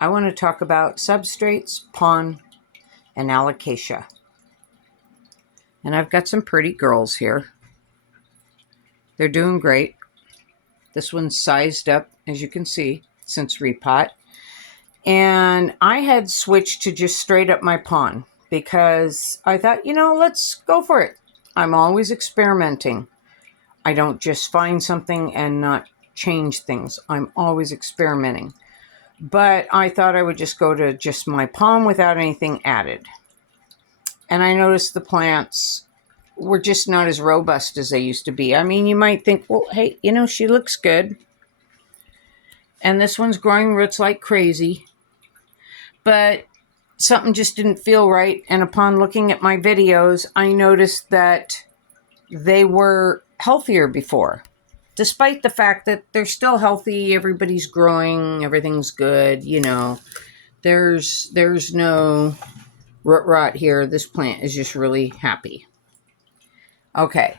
I want to talk about substrates, PON, and alocasia. And I've got some pretty girls here. They're doing great. This one's sized up, as you can see, since repot. And I had switched to just straight up my PON because I thought, let's go for it. I'm always experimenting. I don't just find something and not change things. I'm always experimenting. But I thought I would just go to just my PON without anything added. And I noticed the plants were just not as robust as they used to be. I mean, you might think, well, hey, she looks good. And this one's growing roots like crazy. But something just didn't feel right. And upon looking at my videos, I noticed that they were healthier before. Despite the fact that they're still healthy, everybody's growing, everything's good, There's no root rot here. This plant is just really happy. Okay.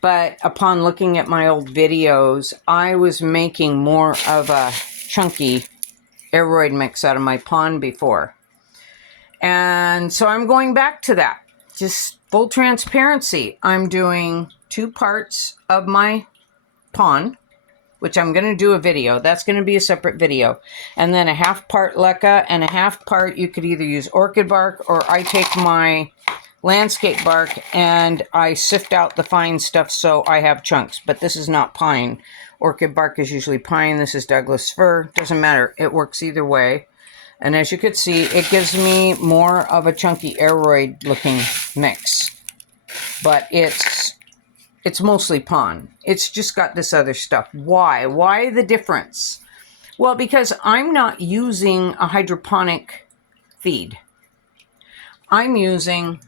But upon looking at my old videos, I was making more of a chunky aeroid mix out of my PON before. And so I'm going back to that. Just full transparency. I'm doing 2 parts of my PON, which I'm going to do a video. That's going to be a separate video. And then a half part leca and a half part, you could either use orchid bark, or I take my landscape bark and I sift out the fine stuff so I have chunks. But this is not pine. Orchid bark is usually pine. This is Douglas fir. Doesn't matter. It works either way. And as you could see, it gives me more of a chunky aeroid looking mix. But it's mostly PON. It's just got this other stuff. Why? Why the difference? Well, because I'm not using a hydroponic feed. I'm using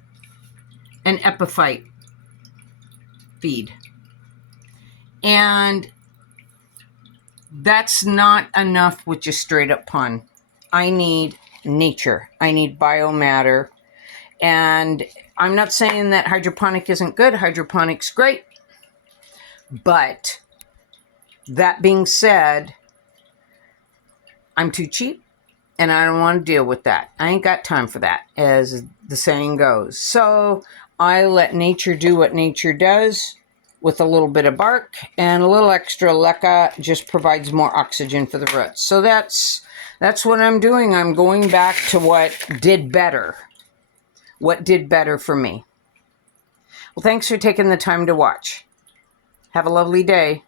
an epiphyte feed. And that's not enough with just straight up PON. I need nature. I need biomatter. And I'm not saying that hydroponic isn't good. Hydroponic's great. But that being said, I'm too cheap and I don't want to deal with that. I ain't got time for that, as the saying goes. So I let nature do what nature does with a little bit of bark, and a little extra leca just provides more oxygen for the roots. So that's what I'm doing. I'm going back to what did better. What did better for me. Well, thanks for taking the time to watch. Have a lovely day.